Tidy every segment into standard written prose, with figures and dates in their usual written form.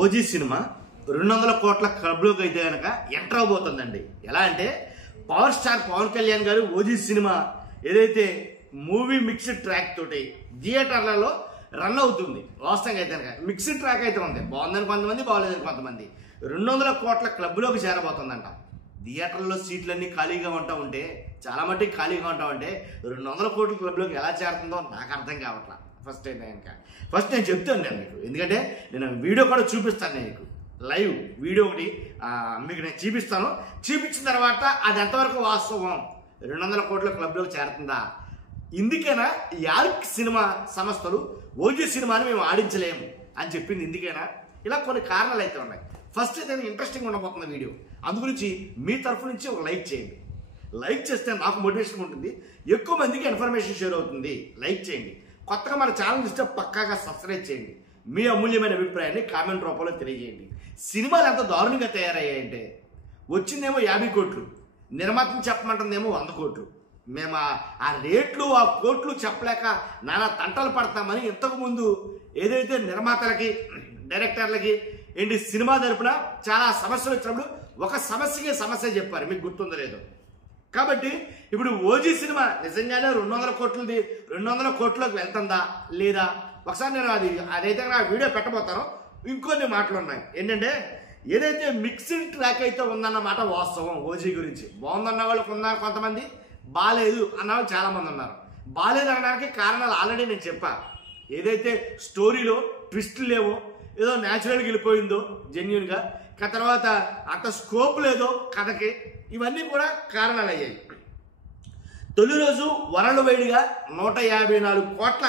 OG cinema 200 కోట్ల క్లబ్లోకి అయితే కనుక ఎంటర్ అవబోతుందండి. ఎలా అంటే పవర్ స్టార్ పవన్ కళ్యాణ్ గారు ఓజీ సినిమా ఏదైతే మూవీ మిక్స్డ్ ట్రాక్ తోటి థియేటర్లలో రన్ అవుతుంది. వాస్తవంగా అయితే కనుక మిక్స్డ్ ట్రాక్ అయితే ఉంది. బాగుందని కొంతమంది, బాగోలేదని కొంతమంది. 200 కోట్ల క్లబ్లోకి చేరబోతుందంట. థియేటర్లో సీట్లన్నీ ఖాళీగా ఉంటా ఉంటే, చాలా మట్టుకు ఖాళీగా ఉంటా ఉంటే 200 కోట్ల క్లబ్లోకి ఎలా చేరుతుందో నాకు అర్థం కావట్లా. ఫస్ట్ అయితే కనుక నేను చెప్తాను నేను మీకు, ఎందుకంటే నేను వీడియో కూడా చూపిస్తాను. నేను మీకు లైవ్ వీడియో ఒకటి మీకు నేను చూపిస్తాను. చూపించిన తర్వాత అది ఎంతవరకు వాస్తవం, 200 కోట్ల క్లబ్లోకి చేరుతుందా, ఇందుకైనా యార్క్ సినిమా సంస్థలు ఓజీ సినిమాని మేము ఆడించలేము అని చెప్పింది ఇందుకైనా. ఇలా కొన్ని కారణాలు అయితే ఉన్నాయి. ఫస్ట్ అయితే ఇంట్రెస్టింగ్ ఉండబోతున్న వీడియో, అందు గురించి మీ తరఫు నుంచి ఒక లైక్ చేయండి. లైక్ చేస్తే నాకు మోటివేషన్ ఉంటుంది, ఎక్కువ మందికి ఇన్ఫర్మేషన్ షేర్ అవుతుంది. లైక్ చేయండి. కొత్తగా మన ఛానల్ ఇస్తే పక్కాగా సబ్స్క్రైబ్ చేయండి. మీ అమూల్యమైన అభిప్రాయాన్ని కామెంట్ రూపంలో తెలియజేయండి. సినిమాలు ఎంత దారుణంగా తయారయ్యాయంటే, వచ్చిందేమో 50 కోట్లు, నిర్మాతను చెప్పమంటుందేమో 100 కోట్లు. మేము ఆ రేట్లు ఆ కోట్లు చెప్పలేక నానా తంటలు పడతామని ఇంతకుముందు ఏదైతే నిర్మాతలకి డైరెక్టర్లకి ఏంటి సినిమా తరపున చాలా సమస్యలు వచ్చినప్పుడు ఒక సమస్యకి సమస్య చెప్పారు, మీకు గుర్తుందో లేదో. కాబట్టి ఇప్పుడు ఓజీ సినిమా నిజంగానే 200 కోట్లది 200 కోట్లోకి వెళ్తుందా లేదా, ఒకసారి నేను అదైతే నా వీడియో పెట్టబోతాను. ఇంకొన్ని మాటలు ఉన్నాయి ఏంటంటే, ఏదైతే మిక్సింగ్ ట్రాక్ అయితే ఉందన్నమాట వాస్తవం. ఓజీ గురించి బాగుందన్న వాళ్ళకు ఉన్నారు కొంతమంది, బాగాలేదు అన్న వాళ్ళు చాలామంది ఉన్నారు. బాగాలేదు అనడానికి కారణాలు ఆల్రెడీ నేను చెప్పా. ఏదైతే స్టోరీలో ట్విస్ట్లు లేవో, ఏదో న్యాచురల్గా వెళ్ళిపోయిందో జెన్యున్గా, తర్వాత అంత స్కోప్ లేదో కథకి, ఇవన్నీ కూడా కారణాలు అయ్యాయి. తొలి రోజు వరల్డ్ వైడ్గా 154 కోట్ల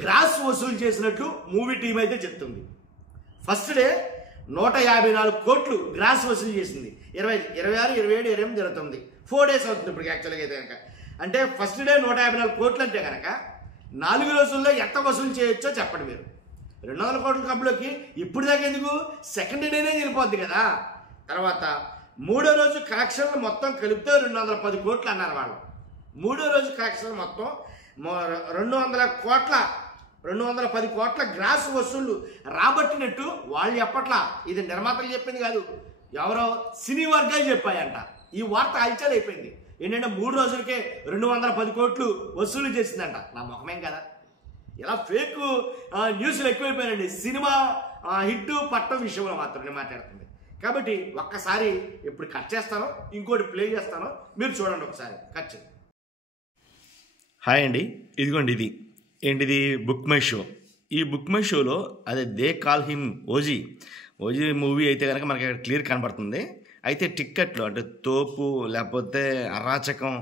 గ్రాస్ వసూలు చేసినట్లు మూవీ టీం అయితే చెప్తుంది. ఫస్ట్ డే 154 కోట్లు గ్రాస్ వసూలు చేసింది. 26, 27, 28, 29 4 days అవుతుంది ఇప్పుడు యాక్చువల్గా అయితే కనుక. అంటే ఫస్ట్ డే 154 కోట్లు అంటే కనుక 4 రోజుల్లో ఎంత వసూలు చేయొచ్చో చెప్పండి మీరు. 200 కోట్ల క్లబ్లోకి ఇప్పుడు దాకా ఎందుకు, సెకండ్ డేనే వెళ్ళిపోద్ది కదా. తర్వాత మూడో రోజు కలెక్షన్లు మొత్తం కలిపితే 210 కోట్లు అన్నారు వాళ్ళు. మూడో రోజు కలెక్షన్లు మొత్తం 210 కోట్ల గ్రాస్ వసూళ్లు రాబట్టినట్టు వాళ్ళు చెప్పట్లా. ఇది నిర్మాతలు చెప్పింది కాదు, ఎవరో సినీ వర్గాలు చెప్పాయంట. ఈ వార్త హల్చల్ అయిపోయింది. ఏంటంటే 3 రోజులకే 210 కోట్లు వసూలు చేసిందంట. నా ముఖమేం కదా, ఇలా ఫేక్ న్యూస్లు ఎక్కువైపోయాయండి. సినిమా హిట్ పట్టం విషయంలో మాత్రం నేను మాట్లాడుతుంది. కాబట్టి ఒక్కసారి ఇప్పుడు కట్ చేస్తాను, ఇంకోటి ప్లే చేస్తాను, మీరు చూడండి ఒకసారి. కట్ చేయండి. హాయ్ అండి, ఇదిగోండి ఇది ఏంటిది, బుక్ మై షో. ఈ బుక్ మై షోలో అదే they call him OG movie అయితే కనుక మనకి క్లియర్ కనబడుతుంది. అయితే టిక్కెట్లు అంటే తోపు, లేకపోతే అరాచకం,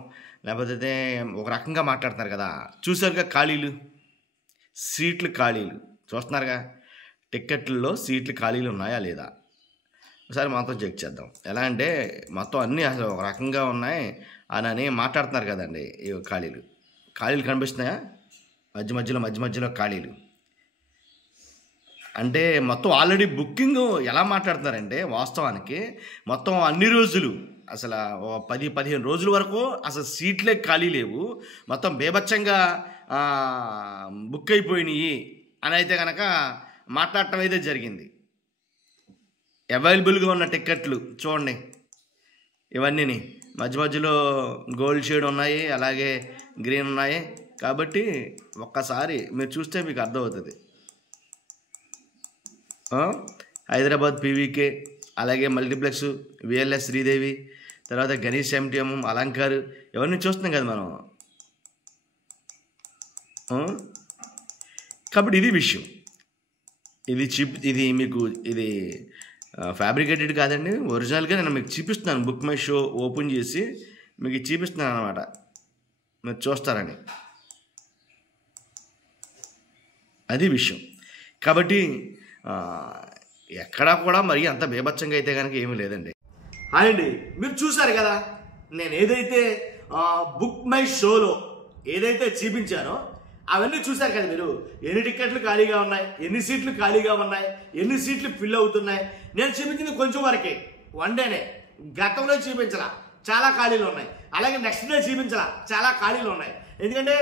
లేకపోతే ఒక రకంగా మాట్లాడుతున్నారు కదా. చూసారుగా ఖాళీలు, సీట్లు ఖాళీలు చూస్తున్నారుగా. టిక్కెట్లలో సీట్లు ఖాళీలు ఉన్నాయా లేదా ఒకసారి మొత్తం చెక్ చేద్దాం. ఎలా అంటే మొత్తం అన్నీ అసలు ఒక రకంగా ఉన్నాయి అని మాట్లాడుతున్నారు కదండి. ఈ ఖాళీలు కనిపిస్తున్నాయా, మధ్య మధ్యలో ఖాళీలు అంటే మొత్తం ఆల్రెడీ బుకింగ్. ఎలా మాట్లాడుతున్నారంటే వాస్తవానికి మొత్తం అన్ని రోజులు అసలు 10-15 రోజుల వరకు అసలు సీట్లే ఖాళీ లేవు, మొత్తం బేభత్సంగా బుక్ అయిపోయినాయి అని అయితే కనుక మాట్లాడటం అయితే జరిగింది. అవైలబుల్గా ఉన్న టిక్కెట్లు చూడండి, ఇవన్నీ మధ్యలో గోల్డ్ షేడ్ ఉన్నాయి, అలాగే గ్రీన్ ఉన్నాయి. కాబట్టి ఒక్కసారి మీరు చూస్తే మీకు అర్థమవుతుంది. హైదరాబాద్ పీవీకే, అలాగే మల్టీప్లెక్స్, విఎల్ఎస్ శ్రీదేవి, తర్వాత గణేష్ ఎంటీఎం, అలంకార్, ఇవన్నీ చూస్తున్నాం కదా మనం. కాబట్టి ఇది విషయం. ఇది మీకు ఇది ఫ్యాబ్రికేటెడ్ కాదండి, ఒరిజినల్గా నేను మీకు చూపిస్తున్నాను. బుక్ మై షో ఓపెన్ చేసి మీకు చూపిస్తున్నాను అనమాట, మీరు చూస్తారని. అది విషయం. కాబట్టి ఎక్కడా కూడా మరి అంత బేభత్సంగా అయితే కనుక ఏమీ లేదండి. హాయ్ అండి, మీరు చూసారు కదా నేను ఏదైతే బుక్ మై షోలో ఏదైతే చూపించానో అవన్నీ చూశారు కదా మీరు. ఎన్ని టికెట్లు ఖాళీగా ఉన్నాయి, ఎన్ని సీట్లు ఖాళీగా ఉన్నాయి, ఎన్ని సీట్లు ఫిల్ అవుతున్నాయి. నేను చూపించింది కొంచెం వరకే, 1 డేనే. గతంలో చూపించాల చాలా ఖాళీలు ఉన్నాయి, అలాగే నెక్స్ట్ డే చూపించాల చాలా ఖాళీలు ఉన్నాయి. ఎందుకంటే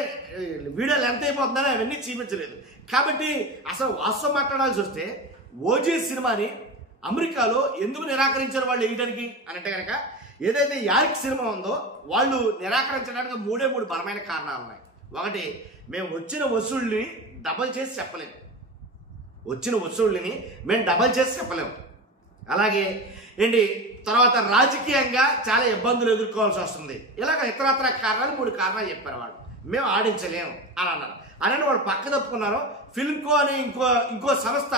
వీడియో లెంత్ అయిపోతుందని అవన్నీ చూపించలేదు. కాబట్టి అసలు వాస్తవం మాట్లాడాల్సి వస్తే ఓజీ సినిమాని అమెరికాలో ఎందుకు నిరాకరించారు వాళ్ళు వేయడానికి అని అంటే కనుక, ఏదైతే యార్క్ సినిమా ఉందో వాళ్ళు నిరాకరించడానికి మూడే బలమైన కారణాలు ఉన్నాయి. ఒకటి, మేము వచ్చిన వసూళ్ళని డబల్ చేసి చెప్పలేము. అలాగే ఏంటి, తర్వాత రాజకీయంగా చాలా ఇబ్బందులు ఎదుర్కోవాల్సి వస్తుంది. ఇలాగ ఇతరత్ర కారణాలు 3 కారణాలు చెప్పారు వాళ్ళు. మేము ఆడించలేము అని అన్నారు. అని వాళ్ళు పక్క తప్పుకున్నారు. ఫిల్మ్కో అని ఇంకో సంస్థ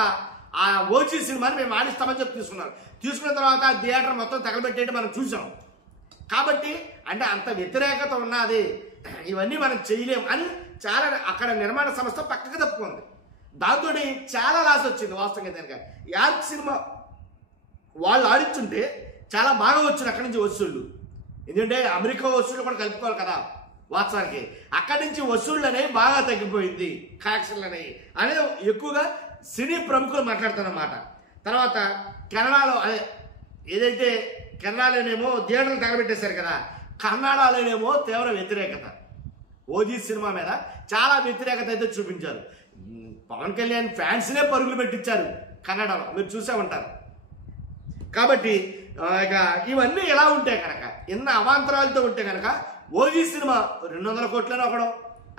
ఆ ఓజీ సినిమాని మేము ఆడిస్తామని చెప్పి తీసుకున్నారు. తీసుకున్న తర్వాత థియేటర్ మొత్తం తగలబెట్టేది మనం చూసాం. కాబట్టి అంటే అంత వ్యతిరేకత ఉన్నది, ఇవన్నీ మనం చేయలేము అని చాలా అక్కడ నిర్మాణ సంస్థ పక్కకు తప్పుకుంది. దాంతో చాలా లాస్ వచ్చింది వాస్తవంగా. కనుక యార్క్ సినిమా వాళ్ళు ఆడించుంటే చాలా బాగా వచ్చింది అక్కడి నుంచి వసూళ్ళు. ఎందుకంటే అమెరికా వసూళ్ళు కూడా కలుపుకోవాలి కదా వాస్తవానికి. అక్కడి నుంచి వసూళ్ళు అనేవి బాగా తగ్గిపోయింది, కలెక్షన్లు అనేవి అనేది ఎక్కువగా సినీ ప్రముఖులు మాట్లాడుతారన్నమాట. తర్వాత కెనడాలో ఏదైతే కెనడాలోనేమో థియేటర్లు తగలబెట్టేశారు కదా, కన్నడలోనేమో తీవ్ర వ్యతిరేకత ఓజీ సినిమా మీద చాలా వ్యతిరేకత అయితే చూపించారు. పవన్ కళ్యాణ్ ఫ్యాన్స్నే పరుగులు పెట్టించారు కన్నడలో, మీరు చూసే ఉంటారు. కాబట్టి ఇక ఇవన్నీ ఎలా ఉంటాయి కనుక, ఎన్న అవాంతరాలతో ఉంటే కనుక ఓజీ సినిమా 200 కోట్లని ఒకడో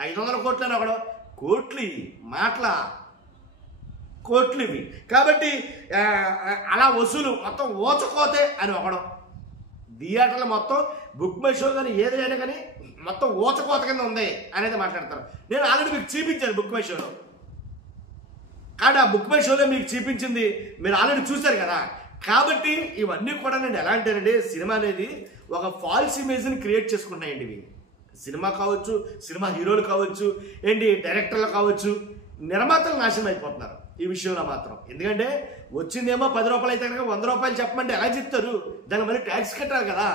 500 కోట్లని ఒకడో కోట్లు ఇవి. కాబట్టి అలా వసూలు మొత్తం ఓచకోతే అని ఒకడం, థియేటర్లు మొత్తం బుక్ మై షో కానీ ఏదైనా కానీ మొత్తం ఓచకోత కింద ఉంది అనేది మాట్లాడతారు. నేను ఆల్రెడీ మీకు చూపించాను బుక్ మై షోలో. కాబట్టి ఆ బుక్ మై షోలో మీకు చూపించింది మీరు ఆల్రెడీ చూశారు కదా. కాబట్టి ఇవన్నీ కూడా నేను ఎలా అంటానండి, సినిమా అనేది ఒక ఫాల్స్ ఇమేజ్ని క్రియేట్ చేసుకుంటున్నాయండి ఇవి. సినిమా కావచ్చు, సినిమా హీరోలు కావచ్చు, డైరెక్టర్లు కావచ్చు, నిర్మాతలు నాశనం అయిపోతున్నారు ఈ విషయంలో మాత్రం. ఎందుకంటే వచ్చిందేమో 10 రూపాయలు అయితే కనుక 100 రూపాయలు చెప్పమంటే ఎలా చెప్తారు? దాని మళ్ళీ ట్యాక్స్ కట్టాలి కదా.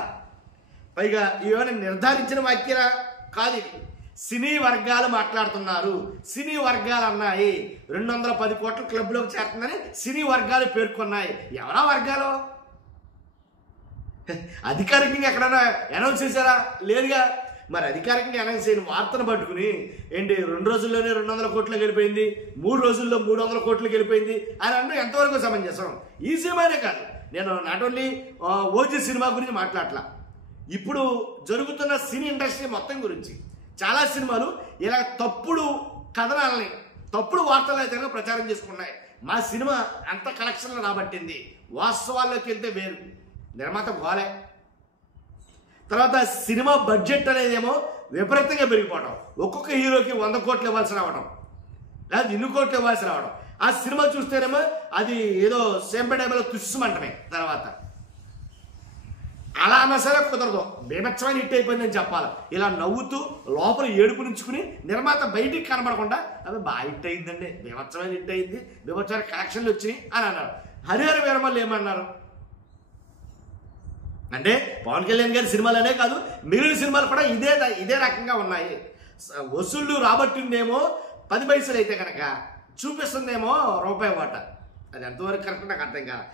పైగా ఇవేమైనా నిర్ధారించిన వాక్యరా కాదు, సినీ వర్గాలు మాట్లాడుతున్నారు. సినీ వర్గాలు అన్నాయి 210 కోట్ల క్లబ్లోకి చేరుతుందని సినీ వర్గాలు పేర్కొన్నాయి. ఎవరా వర్గాలు? అధికారికంగా ఎక్కడైనా అనౌన్స్ చేశారా? లేదుగా. మరి అధికారికంగా అనౌన్స్ చేయని వార్తను పట్టుకుని 2 రోజుల్లోనే 200 కోట్లకు వెళ్ళిపోయింది, 3 రోజుల్లో 300 కోట్లకు వెళ్ళిపోయింది అని అంటే ఎంతవరకు సమంజసం? ఈ సినిమానే కాదు, నేను నాట్ ఓన్లీ ఓజీ సినిమా గురించి మాట్లాడలా, ఇప్పుడు జరుగుతున్న సినీ ఇండస్ట్రీ మొత్తం గురించి. చాలా సినిమాలు ఇలా తప్పుడు కథనాలని, తప్పుడు వార్తలు అయితే ప్రచారం చేసుకున్నాయి. మా సినిమా అంత కలెక్షన్లు రాబట్టింది, వాస్తవాల్లోకి వెళ్తే వేరు, నిర్మాత గోలే. తర్వాత సినిమా బడ్జెట్ అనేదేమో విపరీతంగా పెరిగిపోవడం, ఒక్కొక్క హీరోకి 100 కోట్లు ఇవ్వాల్సి రావడం, లేదా 2 కోట్లు ఇవ్వాల్సి రావడం. ఆ సినిమా చూస్తేనేమో అది ఏదో సేంపేటలో తుస్సుమంటమే. తర్వాత అలా అన్నా సరే కుదరదు, బీభత్సమైన హిట్ అయిపోయిందని చెప్పాలి. ఇలా నవ్వుతూ లోపల ఏడుపు నుంచుకుని నిర్మాత బయటికి కనబడకుండా అది బాగా హిట్ అయిందండి, బీభత్సమైన హిట్ అయింది, బీభత్సమైన కలెక్షన్లు వచ్చినాయి అని అన్నారు. హరిహర వీరమల్లు ఏమన్నారు అంటే, పవన్ కళ్యాణ్ గారి సినిమాలనే కాదు మిగిలిన సినిమాలు కూడా ఇదే రకంగా ఉన్నాయి. వసూళ్ళు రాబట్టిందేమో 10 పైసలు అయితే కనుక చూపిస్తుందేమో రూపాయి వాట. అది ఎంతవరకు కరెక్ట్ నాకు అర్థం కాదు.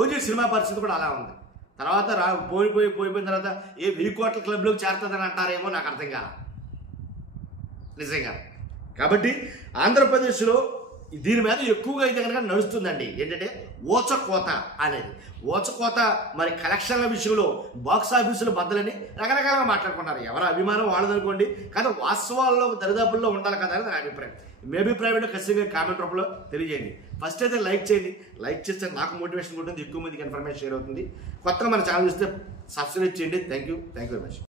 ఓజీ సినిమా పరిస్థితి కూడా అలా ఉంది. తర్వాత పోయిపోయిన తర్వాత 1000 కోట్ల క్లబ్లోకి చేరుతుందని అంటారేమో నాకు అర్థం కాల నిజంగా. కాబట్టి ఆంధ్రప్రదేశ్లో దీని మీద ఎక్కువగా అయితే కనుక నడుస్తుందండి. ఏంటంటే ఓచకోత అనేది. ఓచకోత మరి కలెక్షన్ల విషయంలో బాక్స్ ఆఫీసులు బద్దలని రకరకాలుగా మాట్లాడుకుంటారు. ఎవరి అభిమానం వాళ్ళదనుకోండి, కానీ వాస్తవాల్లో దరిదాపుల్లో ఉండాలి కదా అని నా అభిప్రాయం. మీ అభిప్రాయం ఖచ్చితంగా కామెంట్ రూపంలో తెలియజేయండి. ఫస్ట్ అయితే లైక్ చేయండి. లైక్ చేస్తే నాకు మోటివేషన్ ఉంటుంది, ఎక్కువ మందికి ఇన్ఫర్మేషన్ షేర్ అవుతుంది. కొత్తగా మన ఛానల్ చూస్తే సబ్స్క్రైబ్ చేయండి. Thank you very much.